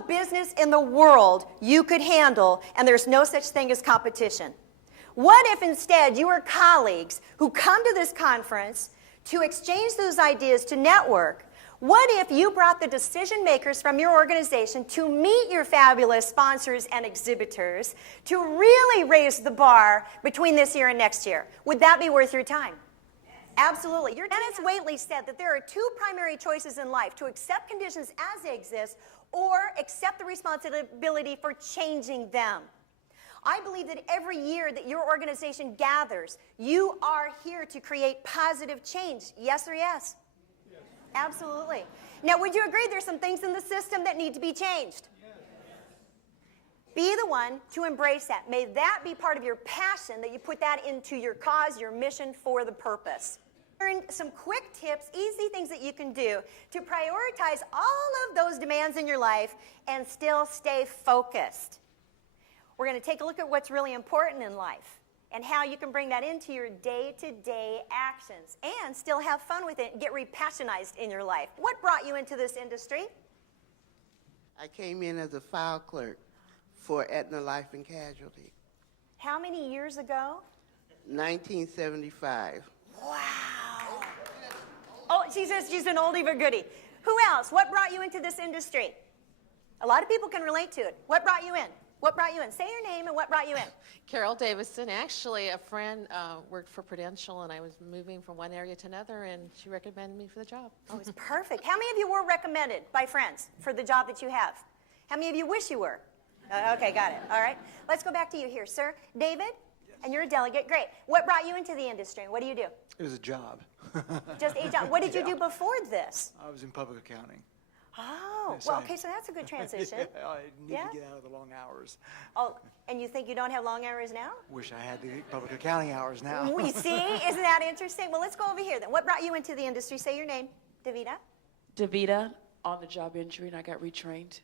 the business in the world you could handle, and there's no such thing as competition? What if instead you were colleagues who come to this conference to exchange those ideas, to network? What if you brought the decision makers from your organization to meet your fabulous sponsors and exhibitors to really raise the bar between this year and next year? Would that be worth your time? Absolutely. Dennis Waitley said that there are two primary choices in life: to accept conditions as they exist or accept the responsibility for changing them. I believe that every year that your organization gathers, you are here to create positive change. Yes or yes? Yes. Absolutely. Now, would you agree there's some things in the system that need to be changed? Yes. Be the one to embrace that. May that be part of your passion, that you put that into your cause, your mission for the purpose. Learn some quick tips, easy things that you can do to prioritize all of those demands in your life and still stay focused. We're going to take a look at what's really important in life and how you can bring that into your day-to-day actions and still have fun with it and get repassionized in your life. What brought you into this industry? I came in as a file clerk for Aetna Life and Casualty. How many years ago? 1975. Wow. Oh, she says she's an oldie but goodie. Who else? What brought you into this industry? A lot of people can relate to it. What brought you in? What brought you in? Say your name and what brought you in. Carol Davison. Actually, a friend worked for Prudential, and I was moving from one area to another, and she recommended me for the job. Oh, it's perfect. How many of you were recommended by friends for the job that you have? How many of you wish you were? Okay, got it. All right. Let's go back to you here, sir. David? Yes. And you're a delegate. Great. What brought you into the industry? What do you do? It was a job. Just a job. What did you do before this? I was in public accounting. Oh, Yes, well, okay, so that's a good transition. Yeah, I need to get out of the long hours. Oh, and you think you don't have long hours now? Wish I had the public accounting hours now. We see? Isn't that interesting? Well, let's go over here then. What brought you into the industry? Say your name. Davida? Davida, on the job injury, and I got retrained.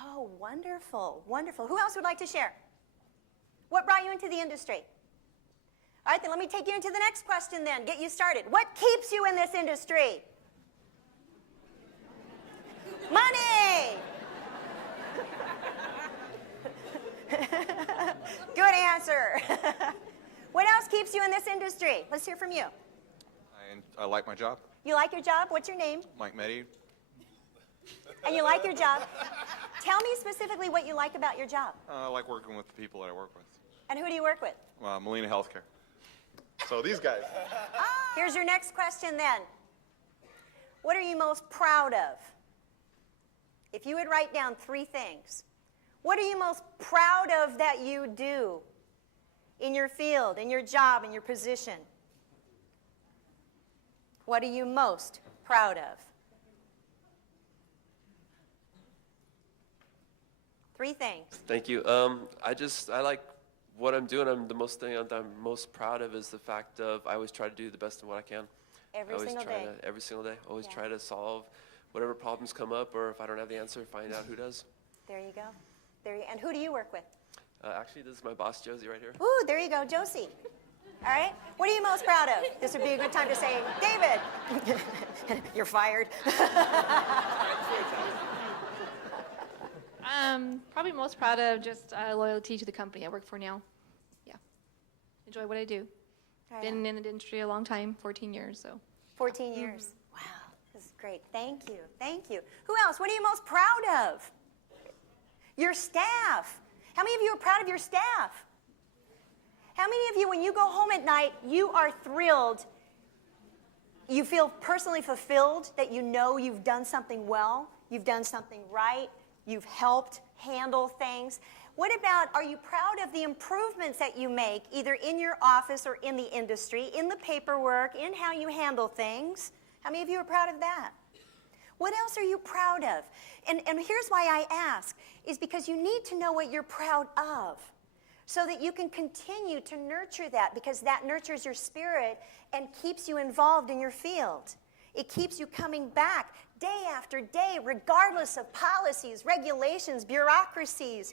Oh, wonderful, wonderful. Who else would like to share? What brought you into the industry? All right, then let me take you into the next question then, get you started. What keeps you in this industry? Money! Good answer. What else keeps you in this industry? Let's hear from you. I like my job. You like your job? What's your name? Mike Meddy. And you like your job? Tell me specifically what you like about your job. I like working with the people that I work with. And who do you work with? Molina Healthcare. So these guys. Here's your next question then. What are you most proud of? If you would write down 3 things, what are you most proud of that you do in your field, in your job, in your position? What are you most proud of? 3 things. Thank you. I like what I'm doing. The most thing I'm most proud of is the fact of I always try to do the best of what I can. Every single day. Every single day. Always try to solve whatever problems come up, or if I don't have the answer, find out who does. There you go. And who do you work with? Actually, this is my boss, Josie, right here. Ooh, there you go, Josie. All right. What are you most proud of? This would be a good time to say, David, you're fired. Probably most proud of just loyalty to the company I work for now. Yeah. Enjoy what I do. Right. Been in the industry a long time, 14 years. So. 14 years. Wow. This is great. Thank you. Thank you. Who else? What are you most proud of? Your staff. How many of you are proud of your staff? How many of you, when you go home at night, you are thrilled, you feel personally fulfilled that you know you've done something well, you've done something right, you've helped handle things? What about, are you proud of the improvements that you make, either in your office or in the industry, in the paperwork, in how you handle things? How many of you are proud of that? What else are you proud of? And here's why I ask, is because you need to know what you're proud of so that you can continue to nurture that, because that nurtures your spirit and keeps you involved in your field. It keeps you coming back day after day, regardless of policies, regulations, bureaucracies,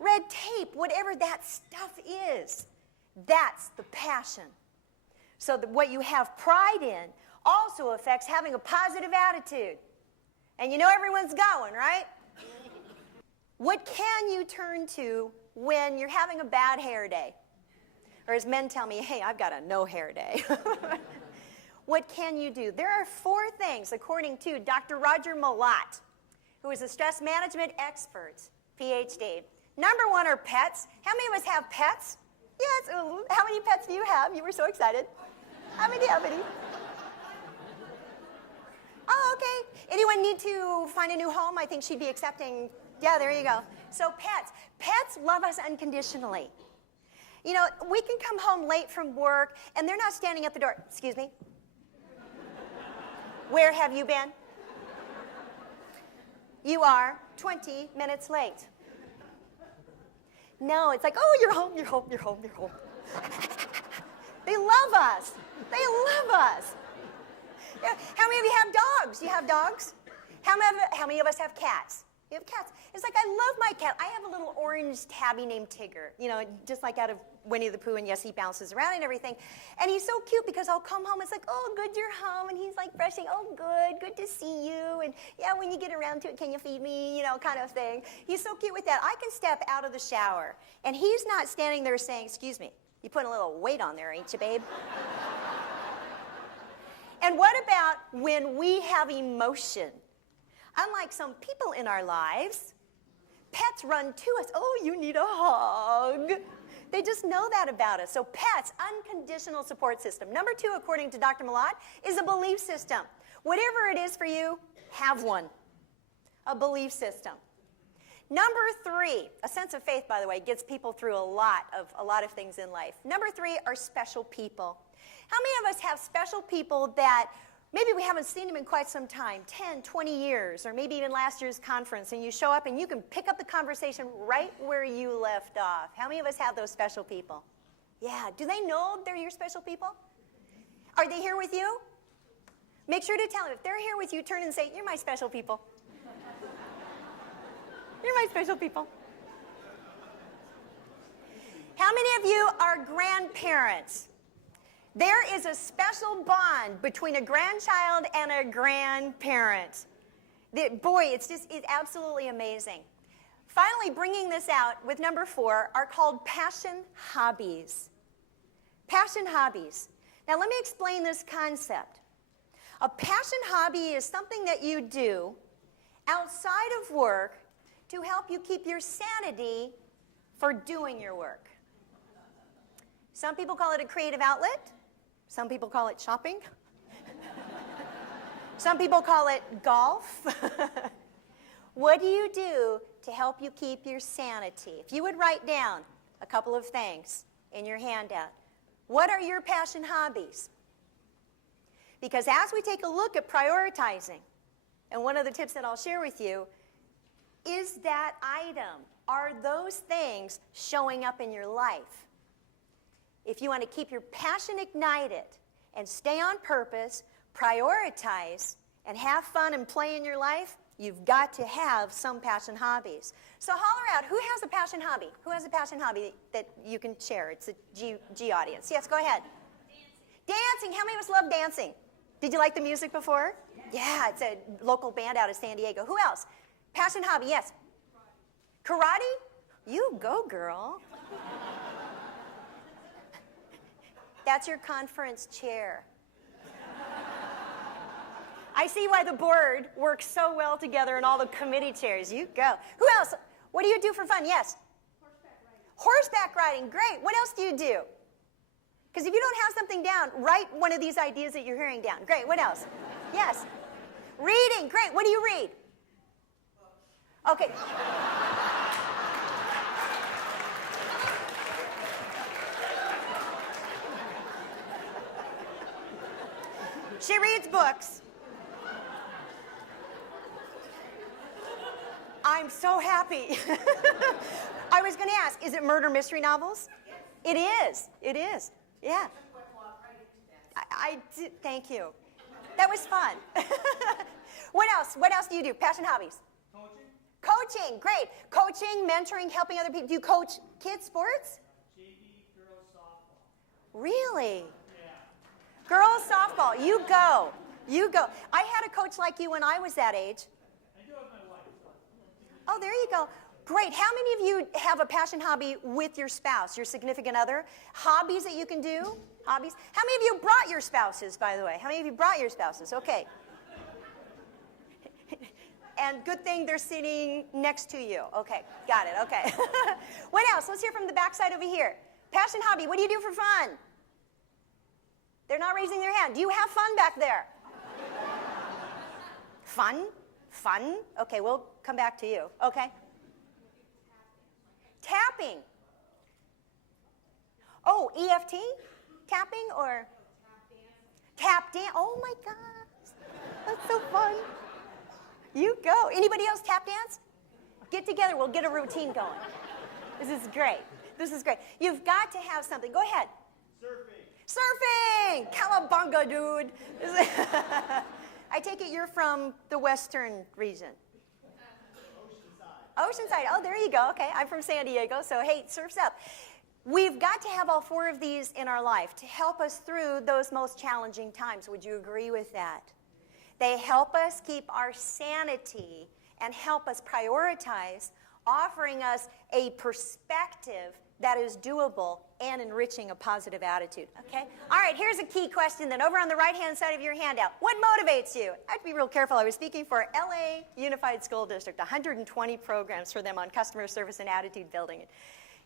red tape, whatever that stuff is. That's the passion. So that what you have pride in also affects having a positive attitude. And you know everyone's going, right? What can you turn to when you're having a bad hair day? Or as men tell me, hey, I've got a no hair day. What can you do? There are 4 things, according to Dr. Roger Malott, who is a stress management expert, PhD. Number 1 are pets. How many of us have pets? Yes. Ooh. How many pets do you have? You were so excited. How many? Oh, okay. Anyone need to find a new home? I think she'd be accepting. Yeah, there you go. So pets. Pets love us unconditionally. You know, we can come home late from work, and they're not standing at the door. Excuse me? Where have you been? You are 20 minutes late. No, it's like, oh, you're home. They love us. They love us. Yeah. How many of you have dogs? You have dogs? How many of us have cats? You have cats. It's like, I love my cat. I have a little orange tabby named Tigger, you know, just like out of Winnie the Pooh, and yes, he bounces around and everything. And he's so cute because I'll come home, it's like, oh, good, you're home. And he's like brushing, oh, good to see you. And yeah, when you get around to it, can you feed me, you know, kind of thing. He's so cute with that. I can step out of the shower, and he's not standing there saying, excuse me, you putting a little weight on there, ain't you, babe? And what about when we have emotion? Unlike some people in our lives, pets run to us. Oh, you need a hug. They just know that about us. So pets, unconditional support system. Number 2, according to Dr. Malott, is a belief system. Whatever it is for you, have one. A belief system. Number 3, a sense of faith, by the way, gets people through a lot of things in life. Number 3 are special people. How many of us have special people that maybe we haven't seen them in quite some time, 10, 20 years, or maybe even last year's conference, and you show up and you can pick up the conversation right where you left off? How many of us have those special people? Yeah, do they know they're your special people? Are they here with you? Make sure to tell them. If they're here with you, turn and say, you're my special people. You're my special people. How many of you are grandparents? There is a special bond between a grandchild and a grandparent. Boy, it's absolutely amazing. Finally, bringing this out with number 4 are called passion hobbies. Passion hobbies. Now, let me explain this concept. A passion hobby is something that you do outside of work to help you keep your sanity for doing your work. Some people call it a creative outlet. Some people call it shopping. Some people call it golf. What do you do to help you keep your sanity? If you would write down a couple of things in your handout, what are your passion hobbies? Because as we take a look at prioritizing, and one of the tips that I'll share with you is that item. Are those things showing up in your life? If you want to keep your passion ignited and stay on purpose, prioritize, and have fun and play in your life, you've got to have some passion hobbies. So holler out, who has a passion hobby? Who has a passion hobby that you can share? It's a G audience. Yes, go ahead. Dancing. How many of us love dancing? Did you like the music before? Yeah, it's a local band out of San Diego. Who else? Passion hobby, yes. Karate? You go, girl. That's your conference chair. I see why the board works so well together and all the committee chairs. You go. Who else? What do you do for fun? Yes? Horseback riding. Great. What else do you do? Because if you don't have something down, write one of these ideas that you're hearing down. Great. What else? Yes. Reading. Great. What do you read? Okay. She reads books. I'm so happy. I was going to ask, is it murder mystery novels? It is. It is. Yeah. I did. Thank you. That was fun. What else? What else do you do? Passion hobbies? Coaching. Great. Coaching, mentoring, helping other people. Do you coach kids sports? JV girls softball. Really? Yeah. Girls softball. You go. You go. I had a coach like you when I was that age. I do have my wife. Oh, there you go. Great. How many of you have a passion hobby with your spouse, your significant other? Hobbies that you can do? Hobbies? How many of you brought your spouses, by the way? How many of you brought your spouses? Okay. And good thing they're sitting next to you. Okay, got it, okay. What else? Let's hear from the backside over here. Passion hobby, what do you do for fun? They're not raising their hand. Do you have fun back there? Fun? Fun? Okay, we'll come back to you. Okay. Tapping. Oh, EFT? Tapping or? Tap dance. Oh my gosh. That's so fun. You go. Anybody else tap dance? Get together. We'll get a routine going. This is great. This is great. You've got to have something. Go ahead. Surfing. Surfing. Cowabunga, dude. I take it you're from the western region. Oceanside. Oh, there you go. Okay, I'm from San Diego, so hey, surf's up. We've got to have all four of these in our life to help us through those most challenging times. Would you agree with that? They help us keep our sanity and help us prioritize, offering us a perspective that is doable and enriching a positive attitude, okay? All right, here's a key question then. Over on the right-hand side of your handout, what motivates you? I have to be real careful. I was speaking for LA Unified School District, 120 programs for them on customer service and attitude building.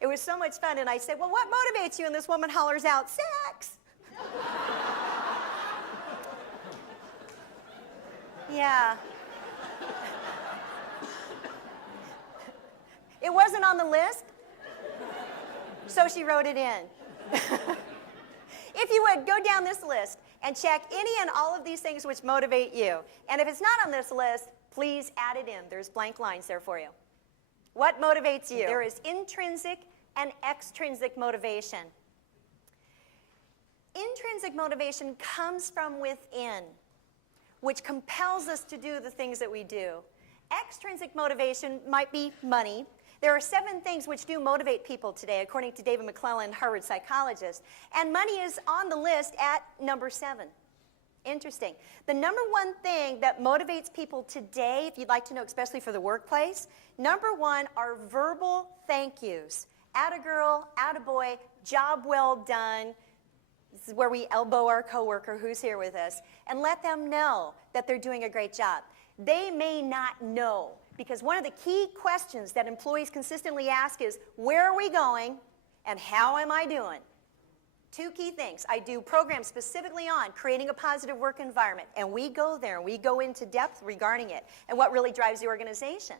It was so much fun, and I said, well, what motivates you? And this woman hollers out, sex. Yeah. It wasn't on the list, so she wrote it in. If you would, go down this list and check any and all of these things which motivate you. And if it's not on this list, please add it in. There's blank lines there for you. What motivates you? There is intrinsic and extrinsic motivation. Intrinsic motivation comes from within, which compels us to do the things that we do. Extrinsic motivation might be money. There are 7 things which do motivate people today, according to David McClellan, Harvard psychologist. And money is on the list at number 7. Interesting. The number 1 thing that motivates people today, if you'd like to know, especially for the workplace, number 1 are verbal thank yous. Atta girl, atta boy, job well done. This is where we elbow our coworker who's here with us and let them know that they're doing a great job. They may not know, because one of the key questions that employees consistently ask is, where are we going and how am I doing? 2 key things. I do programs specifically on creating a positive work environment, and we go there and we go into depth regarding it and what really drives the organization.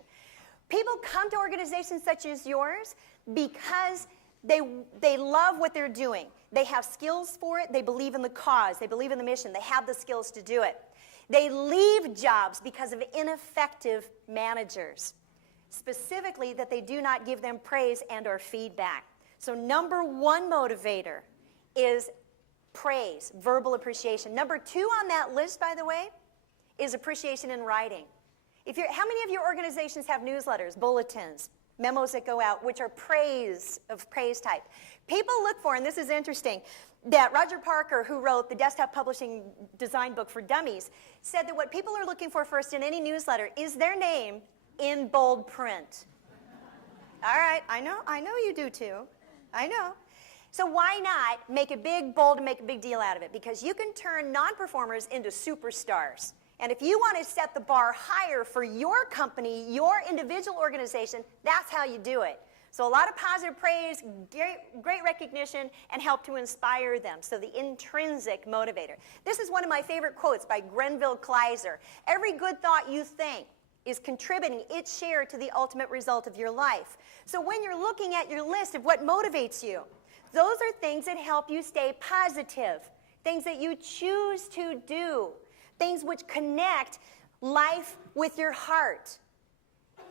People come to organizations such as yours because they love what they're doing. They have skills for it. They believe in the cause. They believe in the mission. They have the skills to do it. They leave jobs because of ineffective managers, specifically that they do not give them praise and or feedback. So number 1 motivator is praise, verbal appreciation. Number 2 on that list, by the way, is appreciation in writing. How many of your organizations have newsletters, bulletins, memos that go out, which are praise type? People look for, and this is interesting, that Roger Parker, who wrote the desktop publishing design book for dummies, said that what people are looking for first in any newsletter is their name in bold print. All right, I know you do too. I know. So why not make it big, bold, and make a big deal out of it? Because you can turn non-performers into superstars. And if you want to set the bar higher for your company, your individual organization, that's how you do it. So a lot of positive praise, great recognition, and help to inspire them. So the intrinsic motivator. This is one of my favorite quotes by Grenville Kleiser. Every good thought you think is contributing its share to the ultimate result of your life. So when you're looking at your list of what motivates you, those are things that help you stay positive, things that you choose to do, things which connect life with your heart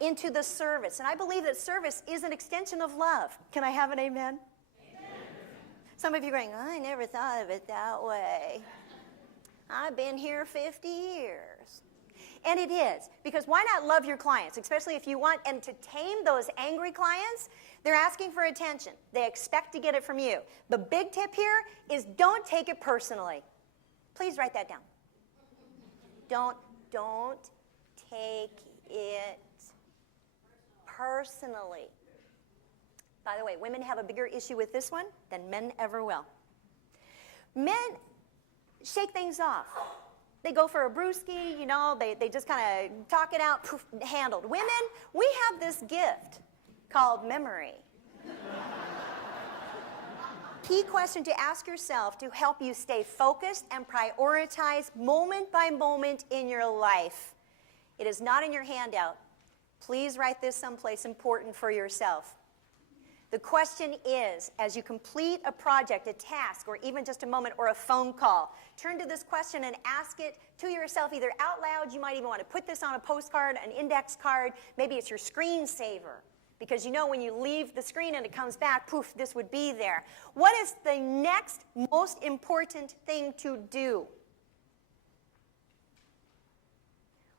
into the service. And I believe that service is an extension of love. Can I have an amen? Amen. Some of you are going, I never thought of it that way. I've been here 50 years. And it is, because why not love your clients, especially if you want, and to tame those angry clients, they're asking for attention. They expect to get it from you. The big tip here is don't take it personally. Please write that down. Don't take it personally. By the way, women have a bigger issue with this one than men ever will. Men shake things off. They go for a brewski, you know, they just kind of talk it out, poof, handled. Women, we have this gift called memory. Key question to ask yourself to help you stay focused and prioritize moment by moment in your life. It is not in your handout. Please write this someplace important for yourself. The question is, as you complete a project, a task, or even just a moment or a phone call, turn to this question and ask it to yourself either out loud. You might even want to put this on a postcard, an index card. Maybe it's your screensaver, because you know when you leave the screen and it comes back, poof, this would be there. What is the next most important thing to do?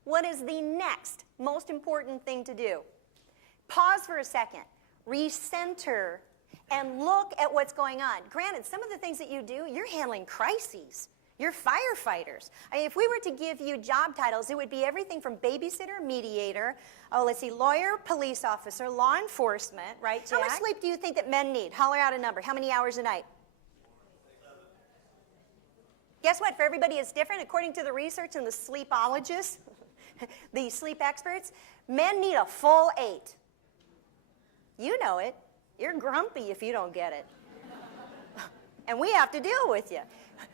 What is the next most important thing to do? Pause for a second. Recenter and look at what's going on. Granted, some of the things that you do, you're handling crises. You're firefighters. I mean, if we were to give you job titles, it would be everything from babysitter, mediator, lawyer, police officer, law enforcement, right, Jack? How much sleep do you think that men need? Holler out a number. How many hours a night? Guess what? For everybody, it's different. According to the research and the sleepologists, the sleep experts, men need a full 8. You know it. You're grumpy if you don't get it. And we have to deal with you.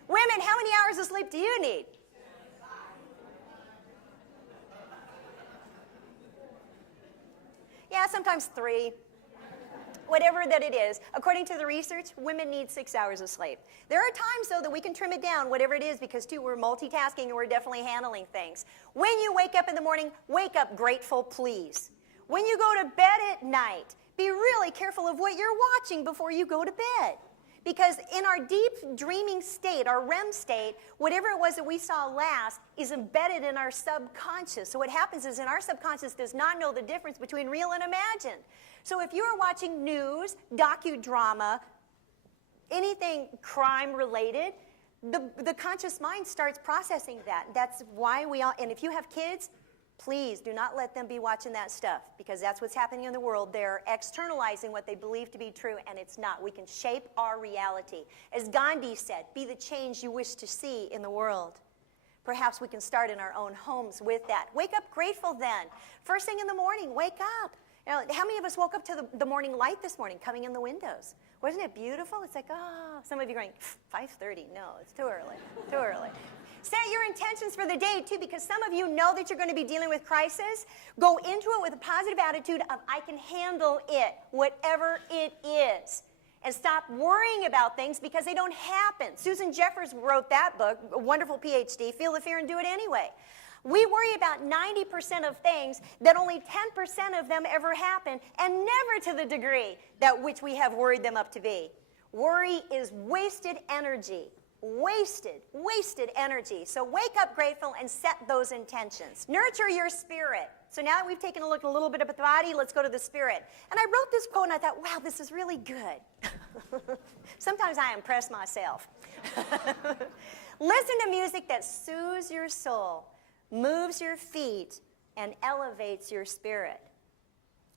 Women, how many hours of sleep do you need? Yeah, sometimes 3. Whatever that it is. According to the research, women need 6 hours of sleep. There are times, though, that we can trim it down, whatever it is, because, too, we're multitasking and we're definitely handling things. When you wake up in the morning, wake up grateful, please. When you go to bed at night, be really careful of what you're watching before you go to bed. Because in our deep dreaming state, our REM state, whatever it was that we saw last is embedded in our subconscious. So what happens is our subconscious does not know the difference between real and imagined. So if you are watching news, docudrama, anything crime related, the conscious mind starts processing that. That's why we all, and if you have kids, please do not let them be watching that stuff, because that's what's happening in the world. They're externalizing what they believe to be true, and it's not. We can shape our reality. As Gandhi said, be the change you wish to see in the world. Perhaps we can start in our own homes with that. Wake up grateful then. First thing in the morning, wake up. You know, how many of us woke up to the morning light this morning coming in the windows? Wasn't it beautiful? It's like, oh, some of you are going, 5:30. No, it's too early, too early. Set your intentions for the day, too, because some of you know that you're going to be dealing with crisis. Go into it with a positive attitude of, I can handle it, whatever it is. And stop worrying about things because they don't happen. Susan Jeffers wrote that book, a wonderful PhD, Feel the Fear and Do It Anyway. We worry about 90% of things that only 10% of them ever happen, and never to the degree that which we have worried them up to be. Worry is wasted energy. Wasted energy. So wake up grateful and set those intentions. Nurture your spirit. So now that we've taken a look a little bit at the body, let's go to the spirit. And I wrote this quote and I thought, wow, this is really good. Sometimes I impress myself. Listen to music that soothes your soul, moves your feet, and elevates your spirit.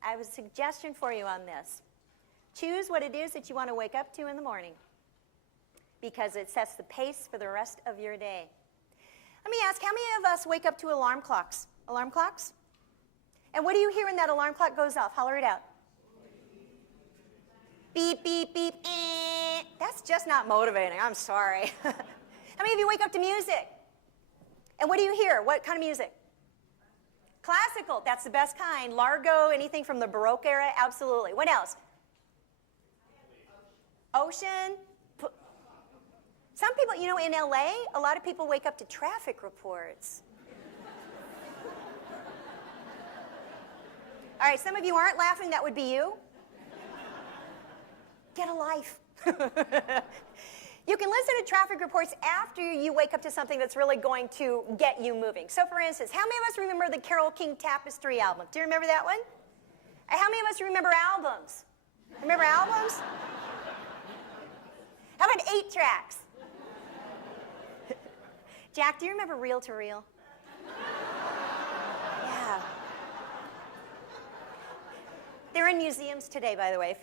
I have a suggestion for you on this. Choose what it is that you want to wake up to in the morning, because it sets the pace for the rest of your day. Let me ask, how many of us wake up to alarm clocks? Alarm clocks? And what do you hear when that alarm clock goes off? Holler it out. Beep, beep, beep. That's just not motivating. I'm sorry. How many of you wake up to music? And what do you hear? What kind of music? Classical. That's the best kind. Largo, anything from the Baroque era? Absolutely. What else? Ocean. Some people, you know, in LA, a lot of people wake up to traffic reports. All right, some of you aren't laughing. That would be you. Get a life. You can listen to traffic reports after you wake up to something that's really going to get you moving. So, for instance, how many of us remember the Carole King Tapestry album? Do you remember that one? How many of us remember albums? Remember albums? How about 8 tracks? Jack, do you remember Reel to Reel? Yeah. They're in museums today, by the way.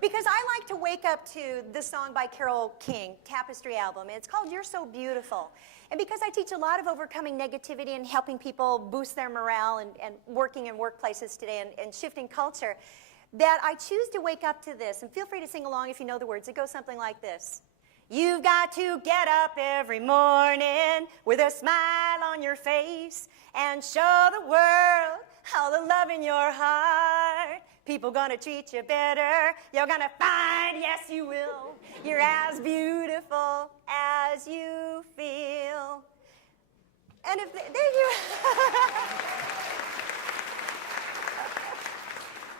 Because I like to wake up to the song by Carole King, Tapestry album. It's called You're So Beautiful. And because I teach a lot of overcoming negativity and helping people boost their morale and working in workplaces today and shifting culture, that I choose to wake up to this. And feel free to sing along if you know the words. It goes something like this. You've got to get up every morning with a smile on your face and show the world all the love in your heart. People gonna treat you better. You're gonna find, yes you will, you're as beautiful as you feel. And if there you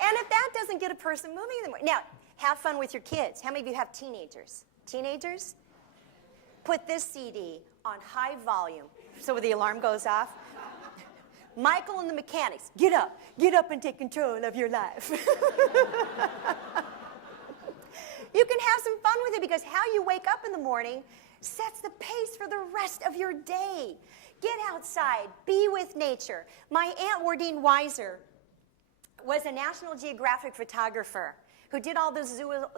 and if that doesn't get a person moving in the morning. Now, have fun with your kids. How many of you have teenagers? Teenagers? Put this CD on high volume so when the alarm goes off. Michael and the Mechanics, get up and take control of your life. You can have some fun with it because how you wake up in the morning sets the pace for the rest of your day. Get outside, be with nature. My Aunt Wardine Weiser was a National Geographic photographer who did all the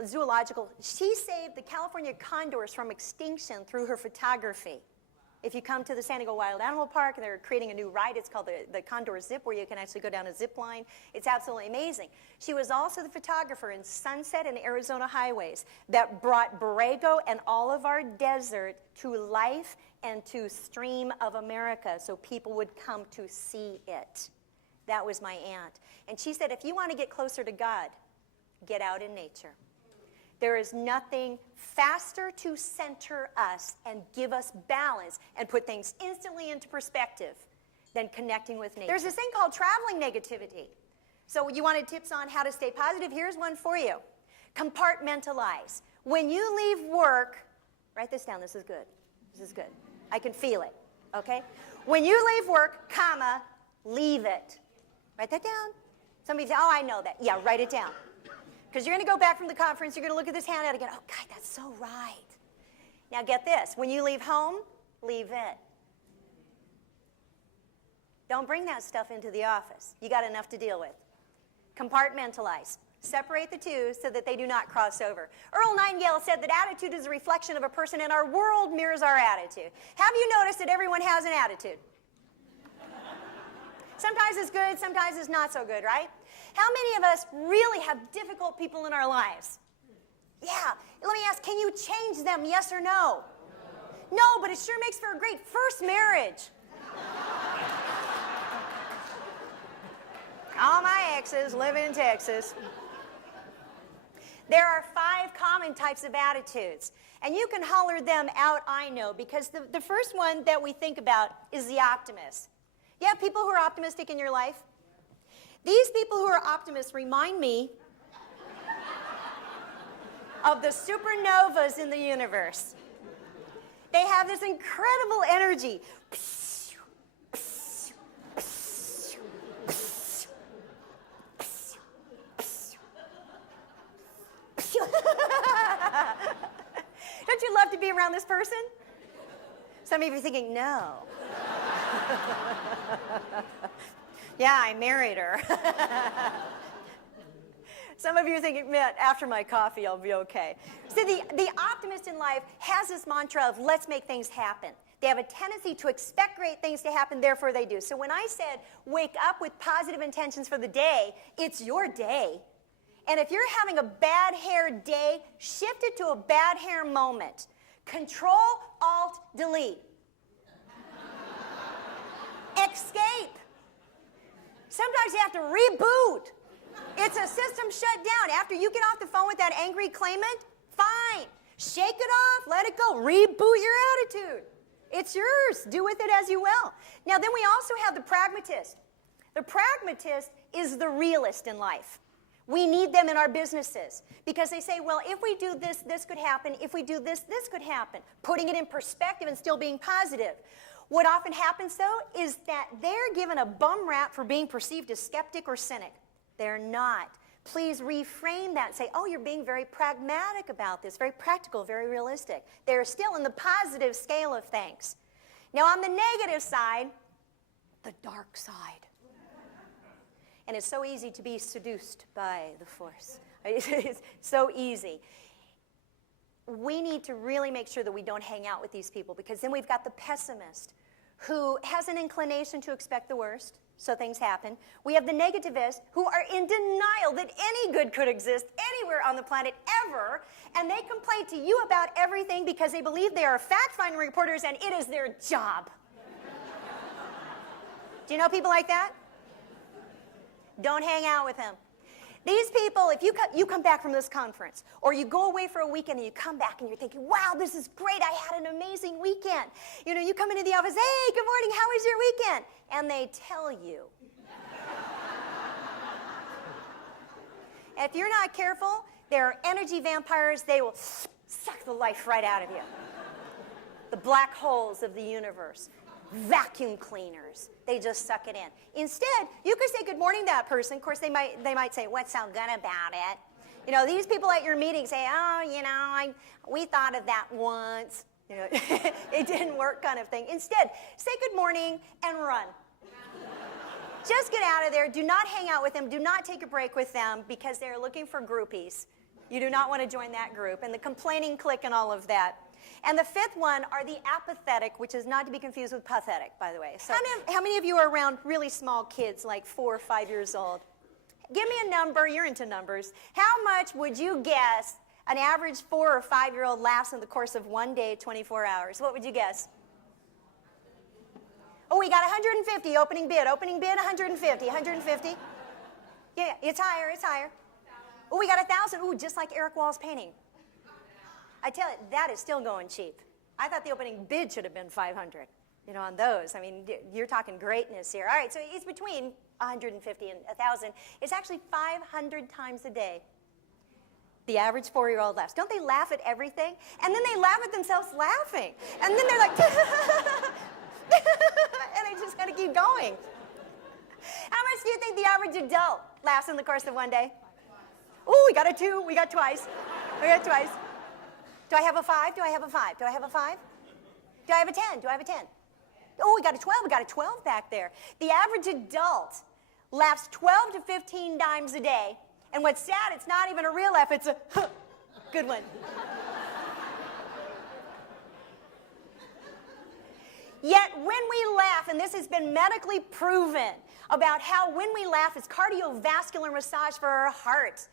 zoological. She saved the California condors from extinction through her photography. If you come to the San Diego Wild Animal Park, they're creating a new ride. It's called the Condor Zip, where you can actually go down a zip line. It's absolutely amazing. She was also the photographer in Sunset and Arizona highways that brought Borrego and all of our desert to life and to stream of America so people would come to see it. That was my aunt. And she said, if you want to get closer to God, get out in nature. There is nothing faster to center us and give us balance and put things instantly into perspective than connecting with nature. There's this thing called traveling negativity. So you wanted tips on how to stay positive? Here's one for you. Compartmentalize. When you leave work, write this down. This is good. This is good. I can feel it, okay? When you leave work, comma, leave it. Write that down. Somebody say, oh, I know that. Yeah, write it down. Because you're going to go back from the conference, you're going to look at this handout again. Oh, God, that's so right. Now get this. When you leave home, leave it. Don't bring that stuff into the office. You got enough to deal with. Compartmentalize. Separate the two so that they do not cross over. Earl Nightingale said that attitude is a reflection of a person, and our world mirrors our attitude. Have you noticed that everyone has an attitude? Sometimes it's good, sometimes it's not so good, right? How many of us really have difficult people in our lives? Yeah. Let me ask, can you change them, yes or no? No, but it sure makes for a great first marriage. All my exes live in Texas. There are 5 common types of attitudes. And you can holler them out, I know, because the first one that we think about is the optimist. You have people who are optimistic in your life? These people who are optimists remind me of the supernovas in the universe. They have this incredible energy. Don't you love to be around this person? Some of you are thinking, no. Yeah, I married her. Some of you are thinking, man, after my coffee, I'll be okay. See, the optimist in life has this mantra of let's make things happen. They have a tendency to expect great things to happen, therefore they do. So when I said wake up with positive intentions for the day, it's your day. And if you're having a bad hair day, shift it to a bad hair moment. Control, Alt, Delete. Escape. Sometimes you have to reboot. It's a system shut down. After you get off the phone with that angry claimant, fine. Shake it off, let it go. Reboot your attitude. It's yours. Do with it as you will. Now, then we also have the pragmatist. The pragmatist is the realist in life. We need them in our businesses because they say, well, if we do this, this could happen. If we do this, this could happen. Putting it in perspective and still being positive. What often happens, though, is that they're given a bum rap for being perceived as skeptic or cynic. They're not. Please reframe that and say, oh, you're being very pragmatic about this, very practical, very realistic. They're still in the positive scale of things. Now, on the negative side, the dark side. And it's so easy to be seduced by the force. It's so easy. We need to really make sure that we don't hang out with these people, because then we've got the pessimist who has an inclination to expect the worst, so things happen. We have the negativist who are in denial that any good could exist anywhere on the planet ever, and they complain to you about everything because they believe they are fact-finding reporters and it is their job. Do you know people like that? Don't hang out with them. These people, if you come back from this conference, or you go away for a weekend and you come back and you're thinking, wow, this is great, I had an amazing weekend. You know, you come into the office, hey, good morning, how was your weekend? And they tell you. If you're not careful, there are energy vampires. They will suck the life right out of you. The black holes of the universe. Vacuum cleaners. They just suck it in. Instead, you could say good morning to that person. Of course, they might say, what's so good about it? You know, these people at your meeting say, oh, you know, we thought of that once. You know, it didn't work kind of thing. Instead, say good morning and run. Just get out of there. Do not hang out with them. Do not take a break with them, because they're looking for groupies. You do not want to join that group. And the complaining clique and all of that. And the fifth one are the apathetic, which is not to be confused with pathetic, by the way. So how many of you are around really small kids, like 4 or 5 years old? Give me a number. You're into numbers. How much would you guess an average 4 or 5-year-old laughs in the course of one day, 24 hours? What would you guess? Oh, we got 150, opening bid. Opening bid, 150, 150. Yeah, it's higher, it's higher. Oh, we got 1,000. Ooh, just like Eric Wall's painting. I tell you, that is still going cheap. I thought the opening bid should have been 500, you know, on those. I mean, you're talking greatness here. All right, so it's between 150 and 1,000. It's actually 500 times a day. The average 4-year-old laughs. Don't they laugh at everything? And then they laugh at themselves laughing. And then they're like, and they just kind of keep going. How much do you think the average adult laughs in the course of one day? Oh, we got a 2. We got twice. We got twice. Do I have a 5? Do I have a 5? Do I have a 5? Do I have a 10? Do I have a 10? Oh, we got a 12. We got a 12 back there. The average adult laughs 12 to 15 times a day. And what's sad, it's not even a real laugh. It's a good one. Yet when we laugh, and this has been medically proven about how when we laugh, it's cardiovascular massage for our heart.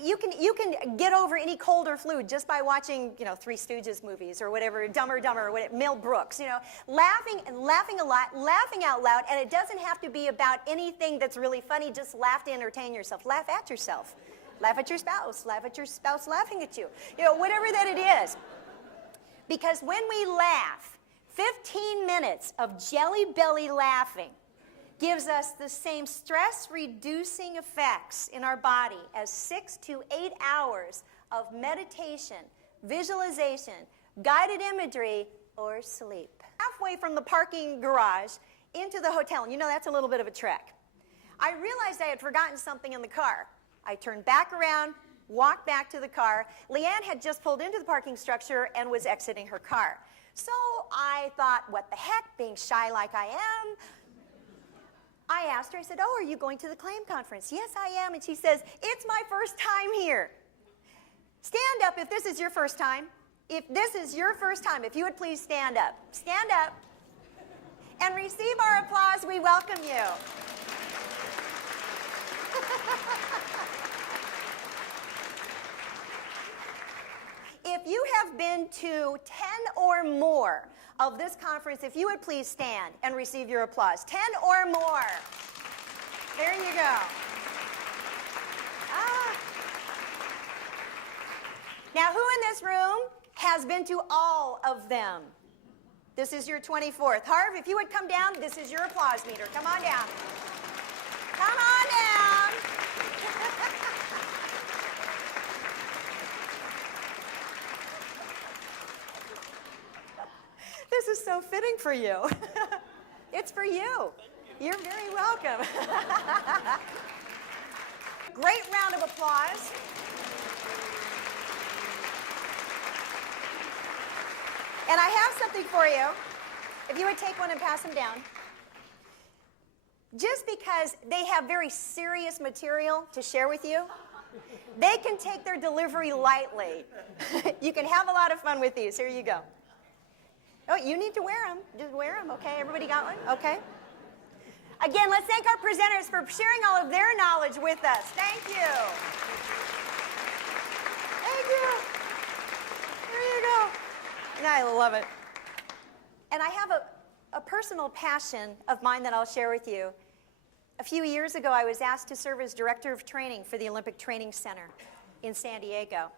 You can get over any cold or flu just by watching, you know, Three Stooges movies or whatever, Dumber, or whatever, Mel Brooks, you know, laughing a lot, laughing out loud, and it doesn't have to be about anything that's really funny. Just laugh to entertain yourself. Laugh at yourself. Laugh at your spouse. Laugh at your spouse laughing at you. You know, whatever that it is. Because when we laugh, 15 minutes of jelly belly laughing gives us the same stress-reducing effects in our body as 6 to 8 hours of meditation, visualization, guided imagery, or sleep. Halfway from the parking garage into the hotel, and you know that's a little bit of a trek, I realized I had forgotten something in the car. I turned back around, walked back to the car. Leanne had just pulled into the parking structure and was exiting her car. So I thought, what the heck, being shy like I am, I asked her, I said, oh, are you going to the CLAIM conference? Yes, I am. And she says, it's my first time here. Stand up if this is your first time. If this is your first time, if you would please stand up. Stand up and receive our applause. We welcome you. If you have been to 10 or more of this conference, if you would please stand and receive your applause. 10 or more. There you go. Now, who in this room has been to all of them? This is your 24th. Harv, if you would come down, this is your applause meter. Come on down. Come on down. This is so fitting for you. It's for you. You're very welcome. Great round of applause. And I have something for you. If you would take one and pass them down. just because they have very serious material to share with you, they can take their delivery lightly. You can have a lot of fun with these. Here you go. Oh, you need to wear them. Just wear them, okay? Everybody got one? Okay. Again, let's thank our presenters for sharing all of their knowledge with us. Thank you. Thank you. There you go. And I love it. And I have a personal passion of mine that I'll share with you. A few years ago, I was asked to serve as director of training for the Olympic Training Center in San Diego,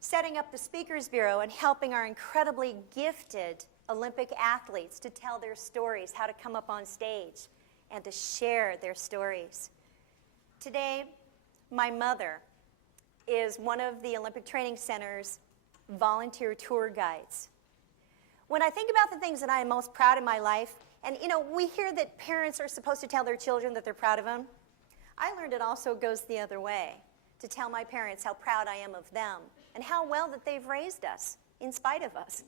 setting up the Speakers Bureau and helping our incredibly gifted Olympic athletes to tell their stories, how to come up on stage, and to share their stories. Today, my mother is one of the Olympic Training Center's volunteer tour guides. When I think about the things that I am most proud in my life, and you know, we hear that parents are supposed to tell their children that they're proud of them. I learned it also goes the other way, to tell my parents how proud I am of them and how well that they've raised us in spite of us.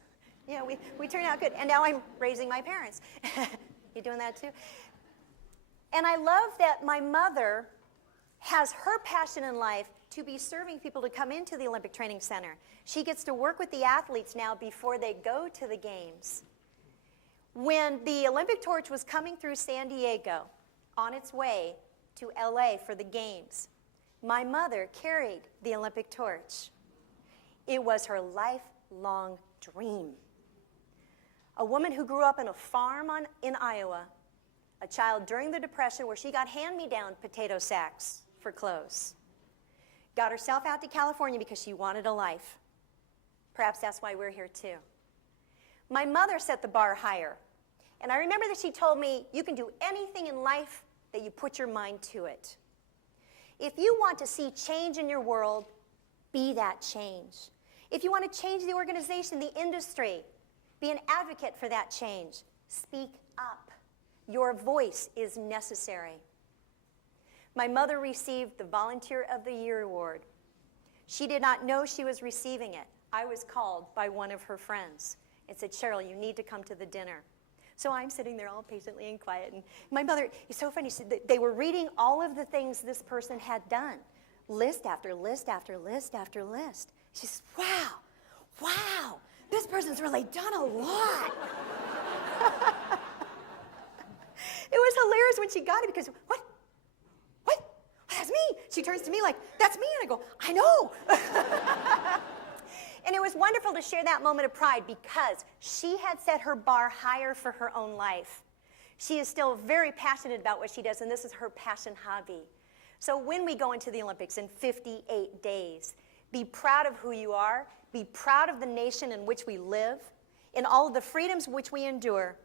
You know, we turn out good. And now I'm raising my parents. You doing that too? And I love that my mother has her passion in life to be serving people to come into the Olympic Training Center. She gets to work with the athletes now before they go to the games. When the Olympic torch was coming through San Diego on its way to LA for the games, my mother carried the Olympic torch. It was her lifelong dream. A woman who grew up in a farm in Iowa, a child during the Depression where she got hand-me-down potato sacks for clothes, got herself out to California because she wanted a life. Perhaps that's why we're here too. My mother set the bar higher. And I remember that she told me, you can do anything in life that you put your mind to it. If you want to see change in your world, be that change. If you want to change the organization, the industry, be an advocate for that change. Speak up. Your voice is necessary. My mother received the Volunteer of the Year award. She did not know she was receiving it. I was called by one of her friends and said, Sheryl, you need to come to the dinner. So I'm sitting there all patiently and quiet. And my mother, it's so funny, they were reading all of the things this person had done, list after list after list after list. She says, wow, this person's really done a lot. It was hilarious when she got it because, what? That's me. She turns to me like, that's me. And I go, I know. And it was wonderful to share that moment of pride because she had set her bar higher for her own life. She is still very passionate about what she does, and this is her passion hobby. So when we go into the Olympics in 58 days, be proud of who you are, be proud of the nation in which we live, in all of the freedoms which we endure.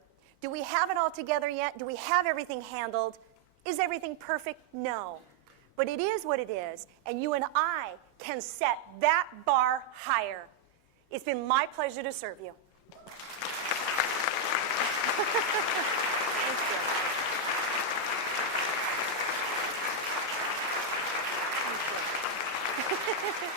Do we have it all together yet? Do we have everything handled? Is everything perfect? No. But it is what it is, and you and I can set that bar higher. It's been my pleasure to serve you. Thank you. Thank you.